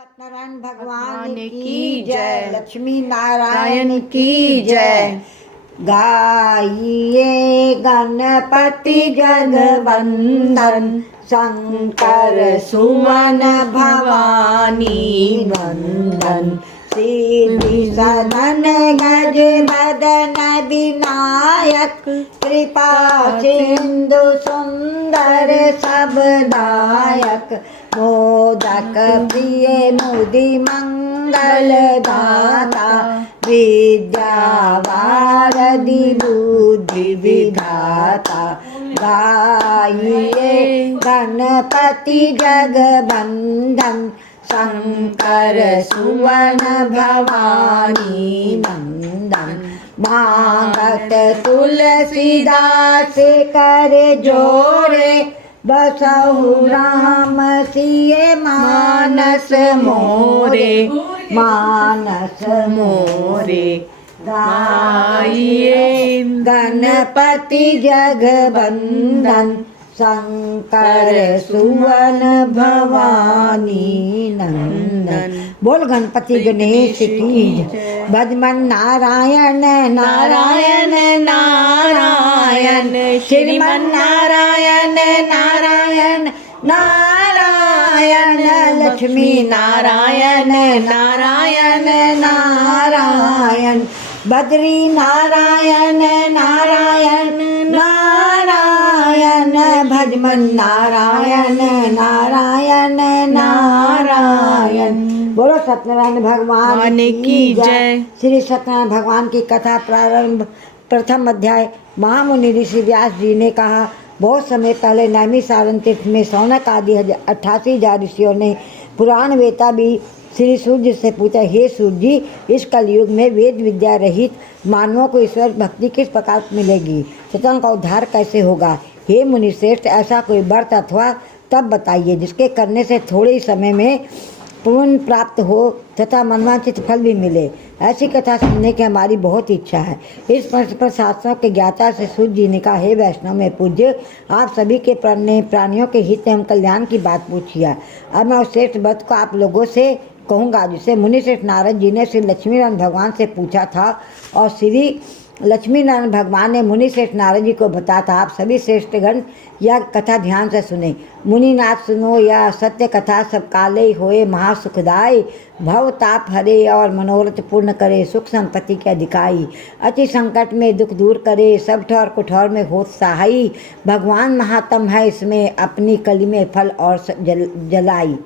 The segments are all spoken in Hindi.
सत्यनारायण भगवान की की जय। जय, लक्ष्मी नारायण की जय। गाइए गणपति जगवंदन, शंकर सुमन भवानी नंदन। सिद्धि सदन गज बदन विनायक, कृपा सिंधु सुंदर सबदायक। मोदक प्रिय मुदि मंगल दाता, विद्या वारधि बुद्धि विधाता। गाइए गणपति जगवंदन, शंकर सुवन भवानी नंदन। मांगत तुलसीदास कर जोरे, बसहु राम सिए मानस मोरे। मानस मोरे गाइए गणपति जगवंदन, शंकर सुवन भवानी नंदन। बोल गणपति गणेश की जय। भजमन नारायण नारायण नारायण, श्रीमन नारायण नारायण नारायण। लक्ष्मी नारायण नारायण नारायण, बद्री नारायण नारायण नारायण। भजमन नारायण नारायण नारायण। बोलो सत्यनारायण भगवान की जय। श्री सत्यनारायण भगवान की कथा प्रारंभ। प्रथम अध्याय। महामुनि ऋषि व्यास जी ने कहा, बहुत समय पहले नैमिषारण्य तीर्थ में शौनक आदि 88,000 ऋषियों ने पुराण वेता भी श्री सूर्य से पूछा, हे सूर्य जी, इस कलयुग में वेद विद्या रहित मानवों को ईश्वर भक्ति किस प्रकार मिलेगी तथा उनका उद्धार कैसे होगा। हे मुनि श्रेष्ठ, ऐसा कोई व्रत अथवा तब बताइए जिसके करने से थोड़े ही समय में पुण्य प्राप्त हो तथा मनवांछित फल भी मिले। ऐसी कथा सुनने की हमारी बहुत इच्छा है। इस प्रश्न पर शास्त्रों के ज्ञाता से सूर्य जी ने कहा, हे वैष्णव में पूज्य, आप सभी के प्राणियों के हित एवं कल्याण की बात पूछिए। अब मैं उस श्रेष्ठ व्रत को आप लोगों से कहूँगा जिसे मुनि श्रेष्ठ नारद जी ने श्री लक्ष्मीनारायण भगवान से पूछा था, और श्री लक्ष्मीनारायण भगवान ने मुनि श्रेष्ठ नारद जी को बताया था। आप सभी श्रेष्ठगण यह कथा ध्यान से सुने। मुनिनाथ सुनो, यह सत्य कथा सब काले होए महासुखदायी, भव ताप हरे और मनोरथ पूर्ण करे, सुख संपत्ति के अधिकारी, अति संकट में दुख दूर करे, सब ठौर कुठौर में होत सहाई। भगवान महात्म है, इसमें अपनी कली में फल और जलाई।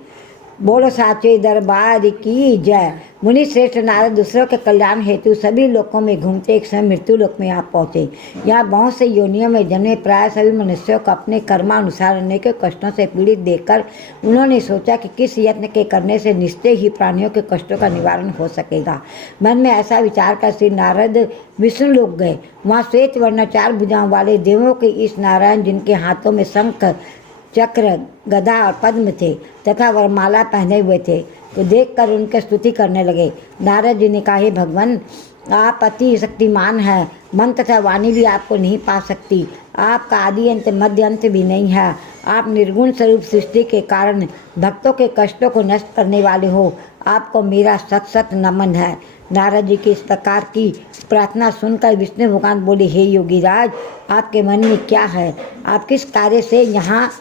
बोलो साचे दरबार की जय। मुनि श्रेष्ठ नारद दूसरों के कल्याण हेतु सभी लोकों में घूमते एक समय मृत्यु लोक में आप पहुँचे। यहाँ बहुत से योनियों में जन्मे प्राय सभी मनुष्यों को अपने कर्मानुसार अनेक कष्टों से पीड़ित देखकर उन्होंने सोचा कि किस यत्न के करने से निश्चय ही प्राणियों के कष्टों का निवारण हो सकेगा। मन में ऐसा विचार कर श्री नारद विष्णु लोक गए। वहाँ श्वेत वर्ण 4 भुजाओं वाले देवों के इस नारायण, जिनके हाथों में शंख चक्र गदा और पद्म थे तथा वरमाला पहने हुए थे, तो देखकर उनके स्तुति करने लगे। नारद जी ने कहा, हे भगवान, आप अति शक्तिमान हैं, मन तथा वाणी भी आपको नहीं पा सकती। आपका आदि अंत मध्य अंत भी नहीं है। आप निर्गुण स्वरूप सृष्टि के कारण भक्तों के कष्टों को नष्ट करने वाले हो। आपको मेरा सत सत नमन है। नारद जी की इस प्रकार की प्रार्थना सुनकर विष्णु भगवान बोले, हे योगीराज, आपके मन में क्या है? आप किस कार्य से यहाँ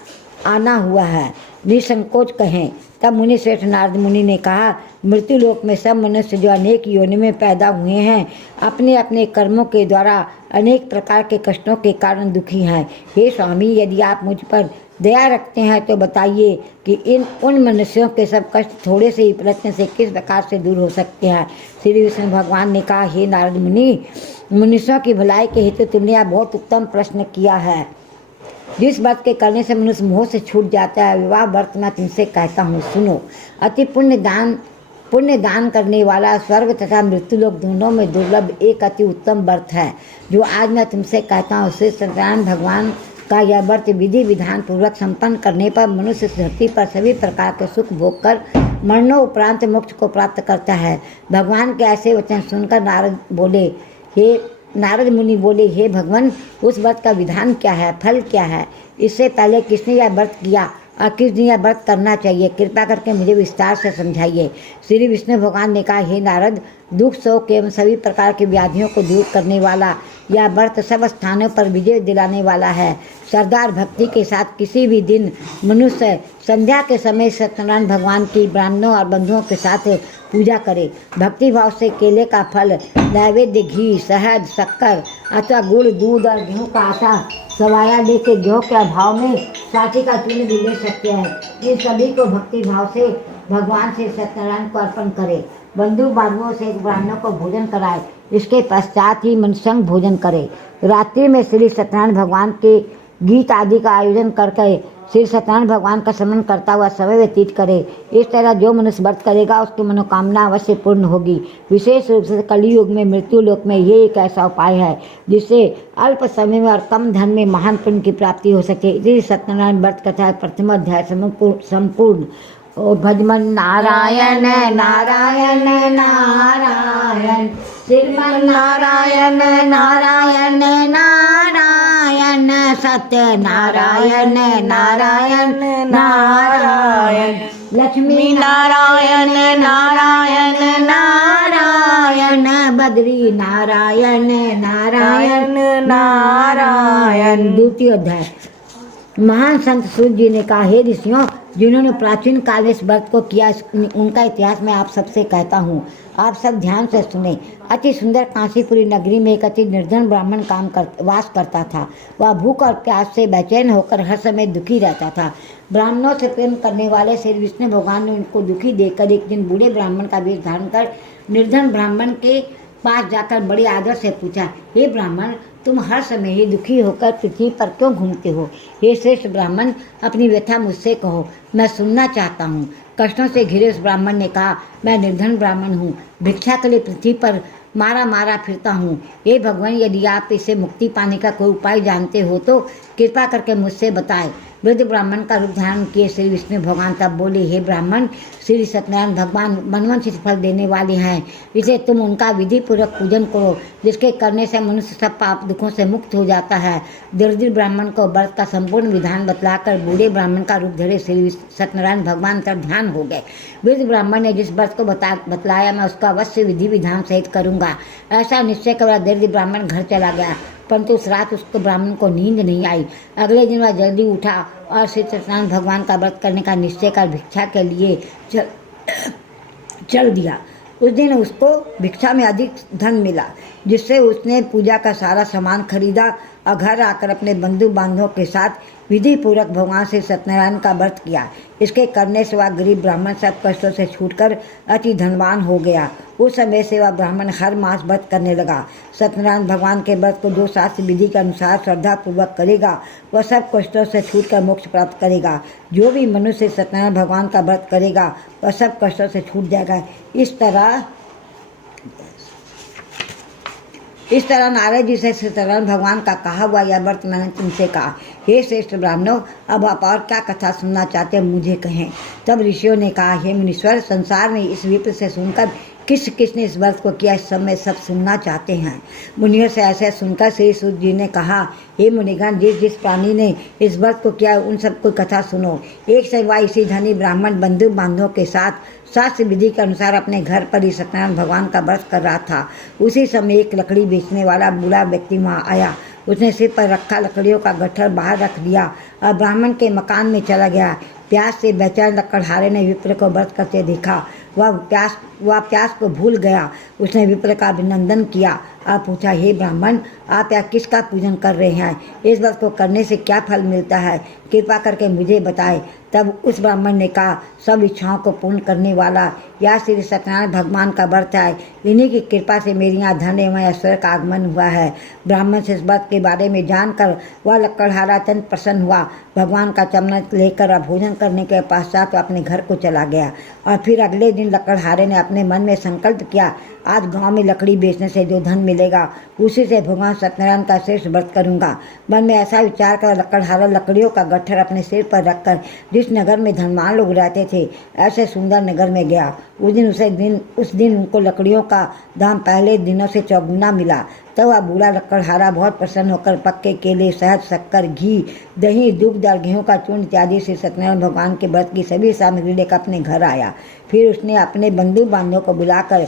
आना हुआ है? निसंकोच कहें। तब मुनि श्रेष्ठ नारद मुनि ने कहा, मृत्यु लोक में सब मनुष्य जो अनेक योनि में पैदा हुए हैं, अपने अपने कर्मों के द्वारा अनेक प्रकार के कष्टों के कारण दुखी हैं। हे स्वामी, यदि आप मुझ पर दया रखते हैं तो बताइए कि उन मनुष्यों के सब कष्ट थोड़े से ही प्रयत्न से किस प्रकार से दूर हो सकते हैं। श्री विष्णु भगवान ने कहा, हे नारद मुनि, मनुष्यों की भलाई के हेतु तुमने यह बहुत उत्तम प्रश्न किया है। जिस व्रत के करने से मनुष्य मोह से छूट जाता है, विवाह व्रत मैं तुमसे कहता हूँ, सुनो। अति पुण्य दान करने वाला स्वर्ग तथा मृत्यु लोक दोनों में दुर्लभ एक अति उत्तम व्रत है, जो आज मैं तुमसे कहता हूँ। श्री सत्यनारायण भगवान का यह व्रत विधि विधान पूर्वक संपन्न करने पर मनुष्य धरती पर सभी प्रकार के सुख भोग कर मरणोपरांत मोक्ष को प्राप्त करता है। भगवान के ऐसे वचन सुनकर नारद मुनि बोले, हे भगवान, उस व्रत का विधान क्या है, फल क्या है? इससे पहले किसने यह व्रत किया और किस दिन यह व्रत करना चाहिए, कृपा करके मुझे विस्तार से समझाइए। श्री विष्णु भगवान ने कहा, हे नारद, दुख शोक एवं सभी प्रकार की व्याधियों को दूर करने वाला यह व्रत सब स्थानों पर विजय दिलाने वाला है। सरदार भक्ति के साथ किसी भी दिन मनुष्य संध्या के समय सत्यनारायण भगवान की ब्राह्मणों और बंधुओं के साथ पूजा करे। भक्ति भाव से केले का फल, नैवेद्य, घी, शहद, शक्कर अथवा गुड़, दूध और गेहूँ का आटा सवाया लेके गेहूँ के अभाव में साथी का चूर्ण भी ले सकते हैं। इन सभी को भक्ति भाव से भगवान से सत्यनारायण को अर्पण करे। बंधु बांधवों से ब्राह्मणों को भोजन कराए। इसके पश्चात ही मनसंग भोजन करे। रात्रि में श्री सत्यनारायण भगवान के गीत आदि का आयोजन करके श्री सत्यनारायण भगवान का स्मरण करता हुआ समय व्यतीत करे। इस तरह जो मनुष्य व्रत करेगा उसकी मनोकामना अवश्य पूर्ण होगी। विशेष रूप से कलयुग में मृत्यु लोक में ये एक ऐसा उपाय है जिससे अल्प समय में और कम धन में महान पुण्य की प्राप्ति हो सके। इसी सत्यनारायण व्रत कथा प्रथम अध्याय संपूर्ण। ओ भजमन नारायण नारायण नारायण, श्रीमन नारायण नारायण नारायण, सत्य नारायण नारायण नारायण, लक्ष्मी नारायण नारायण नारायण, बद्री नारायण नारायण नारायण। द्वितीय अध्याय। महान संत सूत जी ने कहा, हे ऋषियों, जिन्होंने प्राचीन काल में इस व्रत को किया, उनका इतिहास मैं आप सबसे कहता हूँ, आप सब ध्यान से सुने। अति सुंदर काशीपुरी नगरी में एक अति निर्धन ब्राह्मण वास करता था। वह भूख और प्यास से बेचैन होकर हर समय दुखी रहता था। ब्राह्मणों से प्रेम करने वाले श्री विष्णु भगवान ने उनको दुखी देखकर एक दिन बूढ़े ब्राह्मण का वेश धारण कर निर्धन ब्राह्मण के पास जाकर बड़े आदर से पूछा, हे ब्राह्मण, तुम हर समय ही दुखी होकर पृथ्वी पर क्यों घूमते हो? हे श्रेष्ठ ब्राह्मण, अपनी व्यथा मुझसे कहो, मैं सुनना चाहता हूँ। कष्टों से घिरे उस ब्राह्मण ने कहा, मैं निर्धन ब्राह्मण हूँ, भिक्षा के लिए पृथ्वी पर मारा फिरता हूँ। हे भगवान, यदि आप इसे मुक्ति पाने का कोई उपाय जानते हो तो कृपा करके मुझसे बताएं। वृद्ध ब्राह्मण का रूप धारण किए श्री विष्णु भगवान तब बोले, हे ब्राह्मण, श्री सत्यनारायण भगवान मनवंशित फल देने वाले हैं। इसे तुम उनका विधि पूर्वक पूजन करो, जिसके करने से मनुष्य सब पाप दुखों से मुक्त हो जाता है। दरिद्र ब्राह्मण को व्रत का संपूर्ण विधान बतलाकर बूढ़े ब्राह्मण का रूप धरे श्री सत्यनारायण भगवान तर ध्यान हो गए। वृद्ध ब्राह्मण ने जिस व्रत को बतलाया, मैं उसका अवश्य विधि विधान सहित करूँगा। ऐसा निश्चय कर दरिद्र ब्राह्मण घर चला गया, परंतु उस रात उसको ब्राह्मण को नींद नहीं आई। अगले दिन वह जल्दी उठा और श्री सत्यनारायण भगवान का व्रत करने का निश्चय कर भिक्षा के लिए चल दिया। उस दिन उसको भिक्षा में अधिक धन मिला, जिससे उसने पूजा का सारा सामान खरीदा और घर आकर अपने बंधु बांधवों के साथ विधि पूर्वक भगवान से सत्यनारायण का व्रत किया। इसके करने से वह गरीब ब्राह्मण सब कष्टों से छूटकर अति धनवान हो गया। उस समय से वह ब्राह्मण हर मास व्रत करने लगा। सत्यनारायण भगवान के व्रत को जो शास्त्र विधि के अनुसार श्रद्धा पूर्वक करेगा, वह सब कष्टों से छूटकर मोक्ष प्राप्त करेगा। जो भी मनुष्य सत्यनारायण भगवान का व्रत करेगा, वह सब कष्टों से छूट जाएगा। इस तरह नारद जी से सत्यनारायण भगवान का कहा हुआ यह व्रत मैंने तुमसे कहा। हे श्रेष्ठ ब्राह्मणों, अब आप और क्या कथा सुनना चाहते हैं मुझे कहें। तब ऋषियों ने कहा, हे मुनीश्वर, संसार में इस विप्र से सुनकर किसने इस व्रत को किया, इस समय सब सुनना चाहते हैं। मुनियों से ऐसे सुनकर श्री सूत जी ने कहा, हे मुनिगण, जिस प्राणी ने इस व्रत को किया उन सबको कथा सुनो। एक समय इसी धनी ब्राह्मण बंधु बांधवों के साथ शास्त्र विधि के अनुसार अपने घर पर ही सत्यनारायण भगवान का व्रत कर रहा था। उसी समय एक लकड़ी बेचने वाला बूढ़ा व्यक्ति वहाँ आया। उसने सिर पर रखा लकड़ियों का गट्ठर बाहर रख दिया और ब्राह्मण के मकान में चला गया। प्यास से बेचैन लकड़हारे ने विप्र को व्रत करते देखा। वह प्यास को भूल गया। उसने विप्र का अभिनंदन किया और पूछा, हे ब्राह्मण, आप यहाँ किसका पूजन कर रहे हैं? इस व्रत को करने से क्या फल मिलता है? कृपा करके मुझे बताए। तब उस ब्राह्मण ने कहा, सब इच्छाओं को पूर्ण करने वाला यह श्री सत्यनारायण भगवान का व्रत है। इन्हीं की कृपा से मेरे यहाँ धन एवं ऐश्वर्य का आगमन हुआ है। ब्राह्मण से इस व्रत के बारे में जानकर वह लकड़हारा अत्यंत प्रसन्न हुआ। भगवान का चरण लेकर भोजन करने के पश्चात अपने घर को चला गया। और फिर अगले दिन लकड़हारे ने अपने मन में संकल्प किया, आज गांव में लकड़ी बेचने से जो धन मिलेगा उसी से भगवान सत्यनारायण का श्रेष्ठ व्रत करूंगा। मन में ऐसा विचार कर लकड़हारा लकड़ियों का गट्ठर अपने सिर पर रखकर जिस नगर में धनवान लोग रहते थे, ऐसे सुंदर नगर में गया। उस दिन उनको लकड़ियों का दाम पहले दिनों से चौगुना मिला। तब वह बूढ़ा लकड़हारा बहुत प्रसन्न होकर पक्के केले, शहद, शक्कर, घी, दही, दुग्ध और गेहूँ का चूर्ण इत्यादि श्री सत्यनारायण भगवान के व्रत की सभी सामग्री लेकर अपने घर आया। फिर उसने अपने बंधु बांधवों को बुलाकर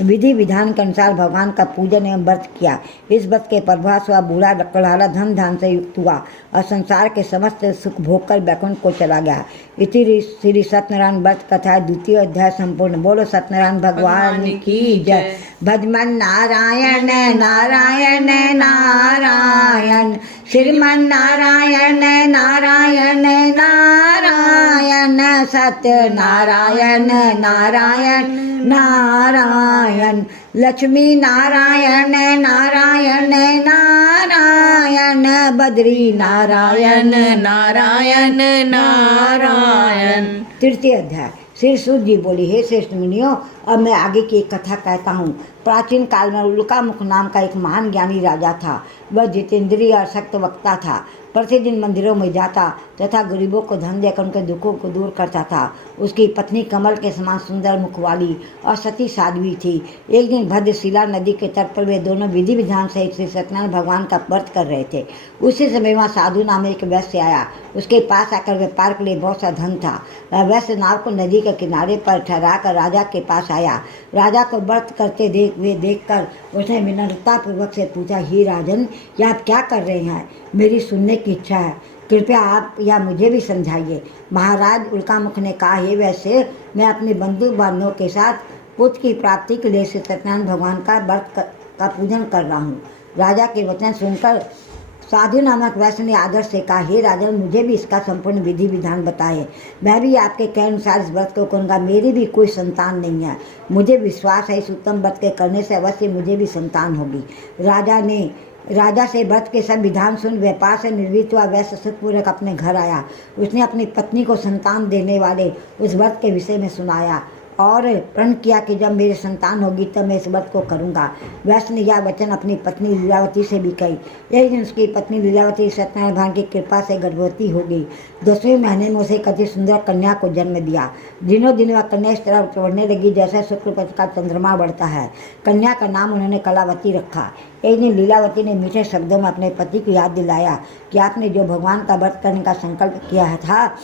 विधि विधान के अनुसार भगवान का पूजन एवं व्रत किया। इस व्रत के प्रभाव से वह बूढ़ा लकड़हारा धन धान से युक्त हुआ और संसार के समस्त सुख भोग कर बैकुंठ को चला गया। इति श्री सत्यनारायण व्रत कथा द्वितीय अध्याय संपूर्ण। बोलो सत्यनारायण भगवान की जय। भजमन नारायण नारायण नारायण, श्रीमन नारायण नारायण नारायण, सत्यनारायण नारायण नारायण, लक्ष्मी नारायण नारायण नारायण, बद्री नारायण नारायण नारायण। तृतीय अध्याय। श्री सूत जी बोली, हे श्रेष्ठ मुनियों, अब मैं आगे की एक कथा कहता हूँ। प्राचीन काल में उल्कामुख नाम का एक महान ज्ञानी राजा था। वह जितेंद्रिय और सक्त वक्ता था। प्रतिदिन मंदिरों में जाता तथा गरीबों को धन देकर उनके दुखों को दूर करता था। उसकी पत्नी कमल के समान सुंदर मुख वाली और सती साध्वी थी। एक दिन भद्रशिला नदी के तट पर वे दोनों विधि विधान सहित श्री सत्यनारायण भगवान का व्रत कर रहे थे। उसी समय वहाँ साधु नाम एक वैश्य आया। उसके पास आकर व्यापार के लिए बहुत सा धन था। वह वैश्य नाव को नदी के किनारे पर ठहरा कर राजा के पास आया। राजा को व्रत करते देखकर उसने विनम्रतापूर्वक से पूछा, हे राजन, ये आप क्या कर रहे हैं? मेरी सुनने की इच्छा है, कृपया आप या मुझे भी समझाइए। महाराज उल्कामुख ने कहा, हे वैसे, मैं अपने बंधु बांधवों के साथ पुत्र की प्राप्ति के लिए श्री सत्यनारायण भगवान का व्रत का पूजन कर रहा हूँ। राजा के वचन सुनकर साधु नामक वैश्य ने आदर से कहा, हे राजन, मुझे भी इसका संपूर्ण विधि विधान बताए। मैं भी आपके कहे अनुसार इस व्रत को करूँगा। मेरी भी कोई संतान नहीं है। मुझे विश्वास है इस उत्तम व्रत के करने से अवश्य मुझे भी संतान होगी। राजा से व्रत के सब विधान सुन व्यापार से निर्वृत्त हुआ वैश्य सुखपूर्वक अपने घर आया। उसने अपनी पत्नी को संतान देने वाले उस व्रत के विषय में सुनाया और प्रण किया कि जब मेरी संतान होगी तब मैं इस व्रत को करूँगा। वैश्य ने यह वचन अपनी पत्नी लीलावती से भी कही। एक दिन उसकी पत्नी लीलावती सत्यनारायण भगवान की कृपा से गर्भवती हो गई। 10वें महीने में उसे अति सुंदर कन्या को जन्म दिया। दिनों दिन वह कन्या इस तरह बढ़ने लगी जैसे शुक्ल पक्ष का चंद्रमा बढ़ता है। कन्या का नाम उन्होंने कलावती रखा। एक दिन लीलावती ने मीठे शब्दों में अपने पति को याद दिलाया कि आपने जो भगवान का व्रत करने का संकल्प किया था,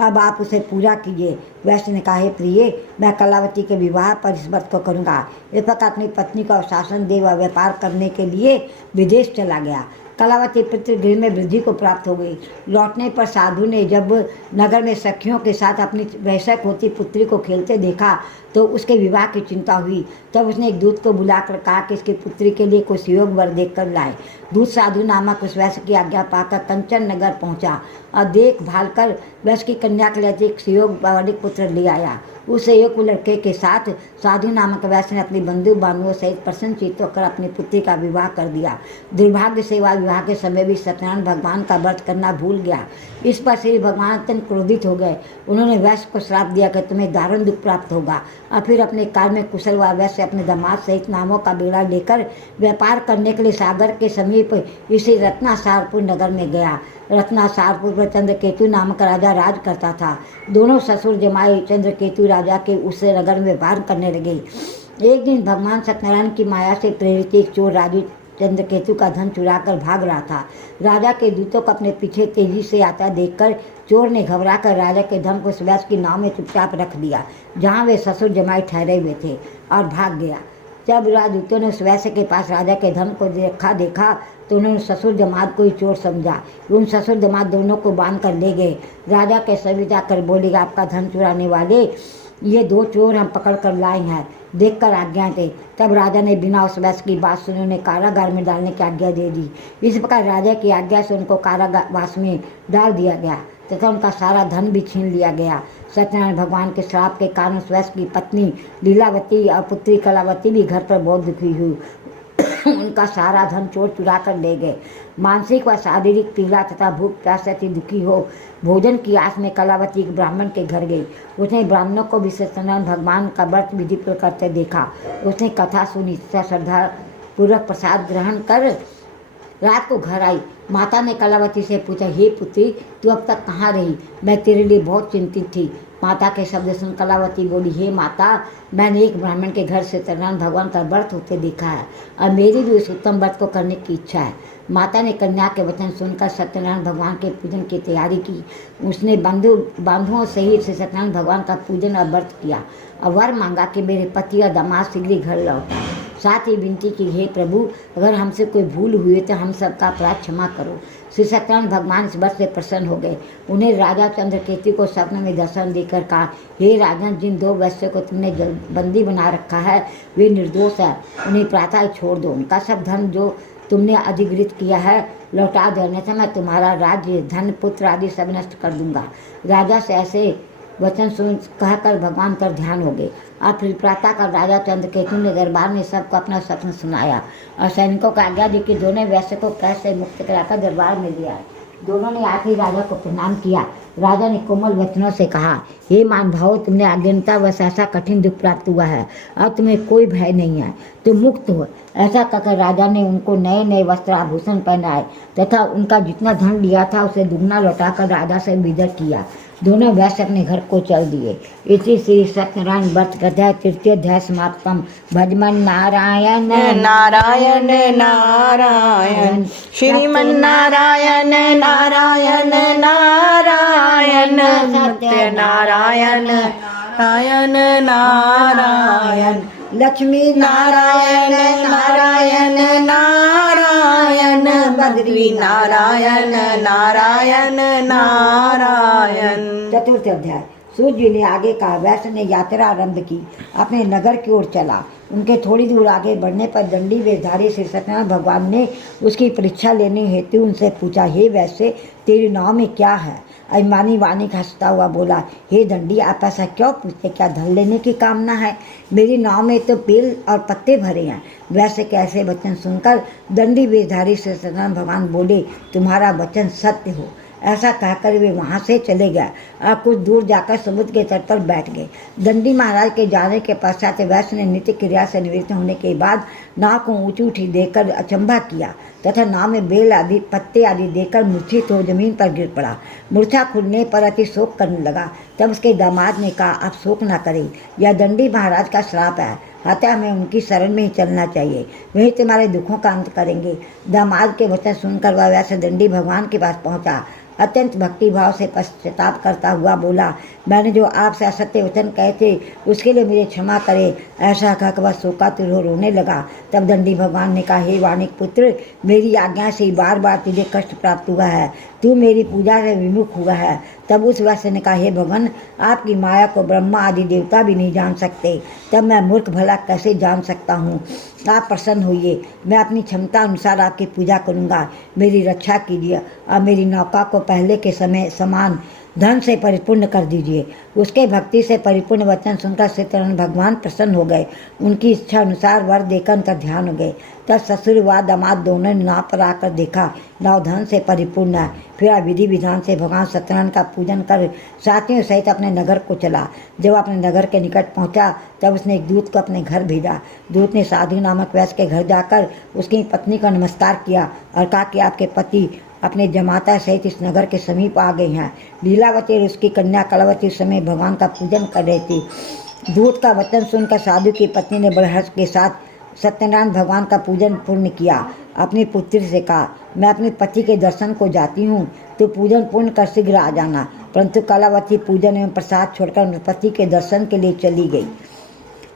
अब आप उसे पूरा कीजिए। वैश्य ने कहा, हे प्रिय, मैं कलावती के विवाह पर इस व्रत को करूँगा। इस प्रकार अपनी पत्नी को शासन दे वह व्यापार करने के लिए विदेश चला गया। कलावती पितृगृह में वृद्धि को प्राप्त हो गई। लौटने पर साधु ने जब नगर में सखियों के साथ अपनी वयस्क होती पुत्री को खेलते देखा तो उसके विवाह की चिंता हुई। तब उसने एक दूत को बुलाकर कहा कि इसकी पुत्री के लिए कोई सुयोग वर देख कर लाए। दूत साधु नामक उस वैश्य की आज्ञा पाकर कंचन नगर पहुंचा और देखभाल कर वैश्य की कन्या के लिए एक सुयोग वाली पुत्र ले आया। उस सहयोग लड़के के साथ साधु नामक वैश्य ने अपनी बंधु बांधवों सहित प्रसन्न चित्त होकर अपनी पुत्री का विवाह कर दिया। दुर्भाग्य से वह विवाह के समय भी सत्यनारायण भगवान का व्रत करना भूल गया। इस पर श्री भगवान अत्यंत क्रोधित हो गए। उन्होंने वैश्य को श्राप दिया कि तुम्हें दारुण दुख प्राप्त होगा। और फिर अपने कार्य में कुशल हुआ वैश्य अपने दामाद सहित नामों का बेड़ा लेकर व्यापार करने के लिए सागर के समीप इसी रत्नासारपुर नगर में गया। रत्नासारपुर पर चंद्रकेतु नामक राजा राज करता था। दोनों ससुर जमाई चंद्रकेतु राजा के उस नगर में व्यापार करने लगे। एक दिन भगवान सत्यनारायण की माया से प्रेरित एक चोर राजू चंद्रकेतु का धन चुराकर भाग रहा था। राजा के दूतों को अपने पीछे तेजी से आता देखकर चोर ने घबराकर राजा के धन को उस वैश्य की नाव में चुपचाप रख दिया जहाँ वे ससुर जमाई ठहरे हुए थे और भाग गया। जब राजदूतों ने उस वैश्य के पास राजा के धन को देखा तो उन्होंने ससुर जमात को ही चोर समझा। उन ससुर जमात दोनों को बांध कर ले गए। राजा के सभी जाकर बोले, आपका धन चुराने वाले ये 2 चोर हम पकड़ कर लाए हैं, देखकर आज्ञा दे। तब राजा ने बिना उस वैश्य की बात सुने उन्हें कारागार में डालने की आज्ञा दे दी। इस प्रकार राजा की आज्ञा से उनको कारावास में डाल दिया गया तथा उनका सारा धन भी छीन लिया गया। सत्यनारायण भगवान के श्राप के कारण उस वैश्य की पत्नी लीलावती और पुत्री कलावती भी घर पर बहुत दुखी हुई। उनका सारा धन चोर चुरा कर ले गए। मानसिक व शारीरिक पीड़ा तथा भूख प्यास से दुखी हो भोजन की आस में कलावती एक ब्राह्मण के घर गई। उसने ब्राह्मणों को भी सत्यनारायण भगवान का व्रत विधि करते देखा। उसने कथा सुनी, श्रद्धा पूर्वक प्रसाद ग्रहण कर रात को घर आई। माता ने कलावती से पूछा, हे पुत्री, तू अब तक कहाँ रही? मैं तेरे लिए बहुत चिंतित थी। माता के शब्द सुन कलावती बोली, हे माता, मैंने एक ब्राह्मण के घर से सत्यनारायण भगवान का व्रत होते देखा है और मेरी भी उस उत्तम व्रत को करने की इच्छा है। माता ने कन्या के वचन सुनकर सत्यनारायण भगवान के पूजन की तैयारी की। उसने बंधुओं सहित से सत्यनारायण भगवान का पूजन और व्रत किया और वर मांगा कि मेरे पति और दामाद शीघ्र घर लौटा। साथ ही विनती की, हे प्रभु, अगर हमसे कोई भूल हुई तो हम सबका अपराध क्षमा करो। श्री सत्यनारायण भगवान इस व्रत से प्रसन्न हो गए। उन्हें राजा चंद्रकेतु को स्वप्न में दर्शन देकर कहा, हे राजन, जिन 2 वैश्यों को तुमने बंदी बना रखा है वे निर्दोष है, उन्हें प्रातः छोड़ दो। उनका सब धन जो तुमने अधिगृहित किया है लौटा दो, अन्यथा मैं तुम्हारा राज्य, धन, पुत्र आदि सब नष्ट कर दूंगा। राजा से ऐसे वचन सुन कहकर भगवान पर ध्यान हो गए। और फिर प्रातः का राजा चंद्रकेतु ने दरबार में सबको अपना स्वप्न सुनाया और सैनिकों को आज्ञा दी कि दोनों वैश्य को कैद से मुक्त कराकर दरबार में ले आए। दोनों ने आके राजा को प्रणाम किया। राजा ने कोमल वचनों से कहा, हे मान भाव, तुमने अज्ञानता व ऐसा कठिन दुख प्राप्त हुआ है, अब तुम्हें कोई भय नहीं है, तुम मुक्त हो। ऐसा कहकर राजा ने उनको नए नए वस्त्र आभूषण पहनाए तथा उनका जितना धन लिया था उसे दुगना लौटाकर राजा से विदा किया। दोनों वैश्य अपने घर को चल दिए। इसी श्री सत्यनारायण व्रत कथा तृतीय अध्याय समाप्तम। भजमन नारायण नारायण नारायण, श्रीमन नारायण नारायण नारायण, सत्य नारायण नारायण नारायण, लक्ष्मी नारायण नारायण नारायण, बद्री नारायण नारायण नारायण। चतुर्थ अध्याय। सूर्य जी ने आगे कहा, वैश्य ने यात्रा आरंभ की, अपने नगर की ओर चला। उनके थोड़ी दूर आगे बढ़ने पर दंडी वेशधारी श्री सत्यनारायण भगवान ने उसकी परीक्षा लेने हेतु उनसे पूछा, हे वैश्य, तेरे नाम में क्या है? अभिमानी वाणी हंसता हुआ बोला, हे दंडी, आप ऐसा क्यों पूछते? क्या धन लेने की कामना है? मेरे नाव में तो बेल और पत्ते भरे हैं। वैसे कैसे वचन सुनकर दंडी वेशधारी श्री सत्यनारायण भगवान बोले, तुम्हारा वचन सत्य हो। ऐसा कहकर वे वहाँ से चले गए और कुछ दूर जाकर समुद्र के तट पर बैठ गए। दंडी महाराज के जाने के पश्चात वैश्य ने नित्य क्रिया से निवृत्त होने के बाद नाव को ऊंची उठी देखकर अचंभा किया तथा नाव में बेल आदि पत्ते आदि देकर मूर्छित हो जमीन पर गिर पड़ा। मूर्छा खुलने पर अति शोक करने लगा। तब उसके दामाद ने कहा, आप शोक न करें, यह दंडी महाराज का श्राप है, अतः हमें उनकी शरण में ही चलना चाहिए, वही तुम्हारे दुखों का अंत करेंगे। दामाद के वचन सुनकर वह वैसे दंडी भगवान के पास पहुंचा। अत्यंत भक्तिभाव से पश्चाताप करता हुआ बोला, मैंने जो आपसे असत्य वचन कहे थे उसके लिए मुझे क्षमा करे। ऐसा कहकर वह शोकातुर हो रोने लगा। तब दंडी भगवान ने कहा, हे वाणिक पुत्र, मेरी आज्ञा से बार बार तुझे कष्ट प्राप्त हुआ है, तू मेरी पूजा से विमुख हुआ है। तब उस वैश्य ने कहा, हे भगवान, आपकी माया को ब्रह्मा आदि देवता भी नहीं जान सकते, तब मैं मूर्ख भला कैसे जान सकता हूँ? आप प्रसन्न होइए, मैं अपनी क्षमता अनुसार आपकी पूजा करूँगा। मेरी रक्षा कीजिए और मेरी नौका को पहले के समय समान धन से परिपूर्ण कर दीजिए। उसके भक्ति से परिपूर्ण वचन सुनकर सत्यनारायण भगवान प्रसन्न हो गए। उनकी इच्छा अनुसार वर देकर उनका ध्यान हो गए। तब ससुर व दामाद दोनों ने नाव पर आकर देखा, नाव धन से परिपूर्ण है। फिर विधि विधान से भगवान सत्यनारायण का पूजन कर साथियों सहित अपने नगर को चला। जब अपने नगर के निकट पहुंचा तब उसने एक दूत को अपने घर भेजा। दूत ने साधु नामक वैश्य के घर जाकर उसकी पत्नी का नमस्कार किया और कहा कि आपके पति अपने जमाता सहित इस नगर के समीप आ गई हैं। लीलावती और उसकी कन्या कलावती उस समय भगवान का पूजन कर रही थी। दूत का वचन सुनकर साधु की पत्नी ने बड़े हर्ष के साथ सत्यनारायण भगवान का पूजन पूर्ण किया। अपनी पुत्री से कहा, मैं अपने पति के दर्शन को जाती हूँ, तो पूजन पूर्ण कर शीघ्र आ जाना। परंतु कलावती पूजन एवं प्रसाद छोड़कर अपने पति के दर्शन के लिए चली गई।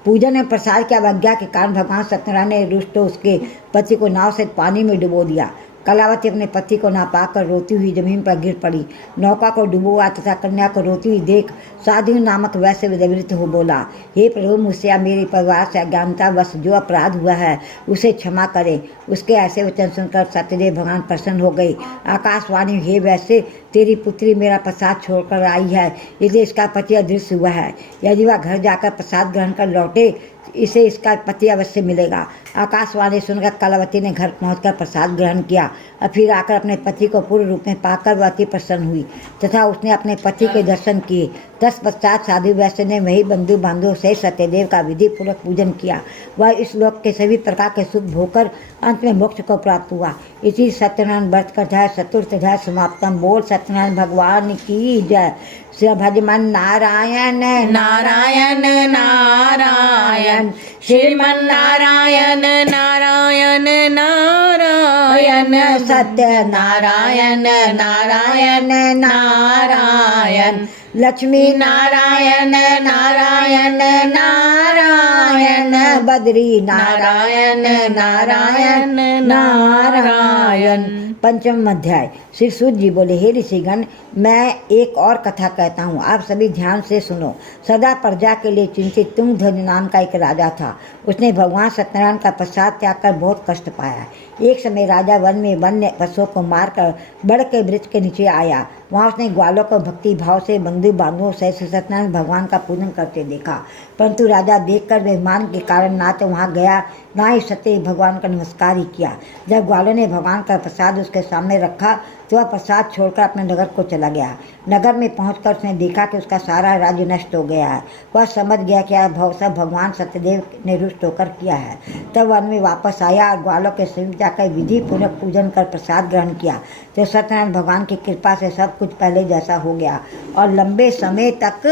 पूजन एवं प्रसाद की अवज्ञा के कारण भगवान सत्यनारायण ने रुष्ट उसके पति को नाव से पानी में डुबो दिया। कलावती अपने पति को ना पाकर रोती हुई जमीन पर गिर पड़ी। नौका को डुबोआ तथा कन्या को रोती हुई देख साधु नामक वैश्य विचलित हो बोला, हे प्रभु, मुझसे या मेरे परिवार से अज्ञानता वश जो अपराध हुआ है उसे क्षमा करें। उसके ऐसे वचन सुनकर सत्यदेव भगवान प्रसन्न हो गए। आकाशवाणी, हे वैश्य, तेरी पुत्री मेरा प्रसाद छोड़कर आई है, इसलिए इसका पति अदृश्य हुआ है। यदि वह घर जाकर प्रसाद ग्रहण कर लौटे इसे इसका पति अवश्य मिलेगा। आकाशवाणी सुनकर कलावती ने घर पहुंचकर प्रसाद ग्रहण किया और फिर आकर अपने पति को पूर्ण रूप में पाकर वह अति प्रसन्न हुई तथा उसने अपने पति के दर्शन किए। तत्पश्चात साधु वैश्य ने वही बंधु बांधव से सत्यदेव का विधि पूर्वक पूजन किया। वह इस लोक के सभी प्रकार के सुख भोगकर अंत में मोक्ष को प्राप्त हुआ। इसी सत्यनारायण व्रत का अध्याय चतुर्थ अध्याय समाप्तम। बोल सत्य सत्यनारायण भगवान की जय। श्री भजमन नारायण नारायण नारायण श्रीमन नारायण नारायण नारायण सत्य नारायण नारायण नारायण लक्ष्मी नारायण नारायण नारायण बद्री नारायण नारायण नारायण। पंचम अध्याय। श्री सूत जी बोले, हे ऋषिगण, मैं एक और कथा कहता हूँ, आप सभी ध्यान से सुनो। सदा प्रजा के लिए चिंतित तुंगध्वज नाम का एक राजा था। उसने भगवान सत्यनारायण का प्रसाद त्याग कर बहुत कष्ट पाया। एक समय राजा वन में वन्य पशुओं को मारकर बड़ के वृक्ष के नीचे आया। वहाँ उसने ग्वालों को भक्ति भाव से बंधु बांधवों से सत्यनारायण भगवान का पूजन करते देखा, परंतु राजा देखकर बेईमान के कारण ना तो वहाँ गया ना ही सत्य भगवान का नमस्कार ही किया। जब ग्वालों ने भगवान का प्रसाद उसके सामने रखा तो वह प्रसाद छोड़कर अपने नगर को चला गया। नगर में पहुंचकर उसने देखा कि उसका सारा राज्य नष्ट हो गया है। वह समझ गया कि यह सब भगवान सत्यदेव ने रुष्ट होकर किया है। तब वन में वापस आया और ग्वालों के समीप जाकर विधि पूर्वक पूजन कर प्रसाद ग्रहण किया तो सत्यनारायण भगवान की कृपा से सब कुछ पहले जैसा हो गया और लंबे समय तक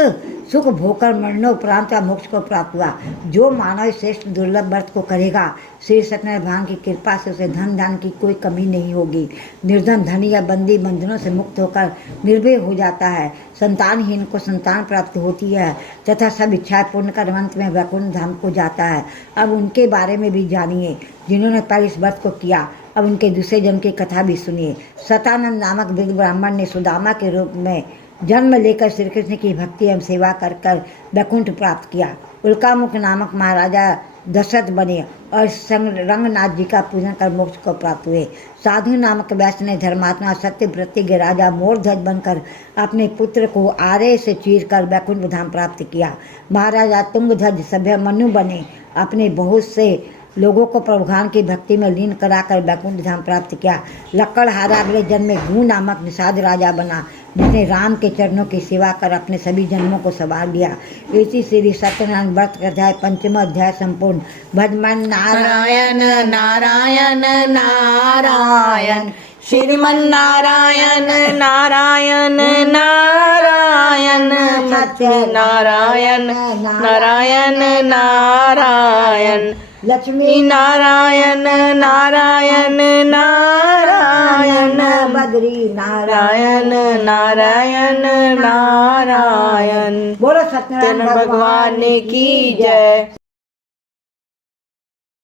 सुख भोकर मरणोपरांत मोक्ष को प्राप्त हुआ। जो मानव श्रेष्ठ दुर्लभ व्रत को करेगा, श्री सत्यनारायण भगवान की कृपा से उसे धन दान की कोई कमी नहीं होगी। निर्धन धनी या बंदी बंधनों से मुक्त होकर निर्भय हो जाता है। संतानहीन को संतान प्राप्त होती है तथा सब इच्छाएं पूर्ण कर अंत में वैकुंठ धाम को जाता है। अब उनके बारे में भी जानिए जिन्होंने पहले इस व्रत को किया। अब उनके दूसरे जन्म की कथा भी सुनिए। सतानंद नामक वृद्ध ब्राह्मण ने सुदामा के रूप में जन्म लेकर श्री कृष्ण की भक्ति एवं सेवा कर कर वैकुंठ प्राप्त किया। उल्कामुख नामक महाराजा दशरथ बने और रंगनाथ जी का पूजन कर मोक्ष को प्राप्त हुए। साधु नामक व्यास ने धर्मात्मा सत्यव्रती के राजा मोरध्वज बनकर अपने पुत्र को आरे से चीर कर वैकुंठ धाम प्राप्त किया। महाराजा तुंगध्वज सभ्य मनु बने, अपने बहुत से लोगों को भगवान की भक्ति में लीन कराकर वैकुंठ धाम प्राप्त किया। लक्कड़हारा अगले जन्म में घू नामक निषाद राजा बना, जिसने राम के चरणों की सेवा कर अपने सभी जन्मों को संवार लिया। इसी श्री सत्यनारायण व्रत का अध्याय पंचम अध्याय संपूर्ण। भजमन नारायण नारायण नारायण श्रीमन नारायण नारायण नारायण सत्य नारायण नारायण नारायण लक्ष्मी नारायण नारायण नारायण बद्री नारायण नारायण नारायण। बोलो सत्यनारायण भगवान की जय।